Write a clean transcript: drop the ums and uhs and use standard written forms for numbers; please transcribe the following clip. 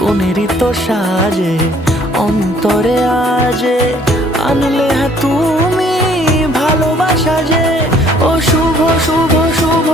কোনেরই তো সাজে অন্তরে আজে আনলে হ্যাঁ তুমি ভালোবাসা যে ও শুভ শুভ শুভ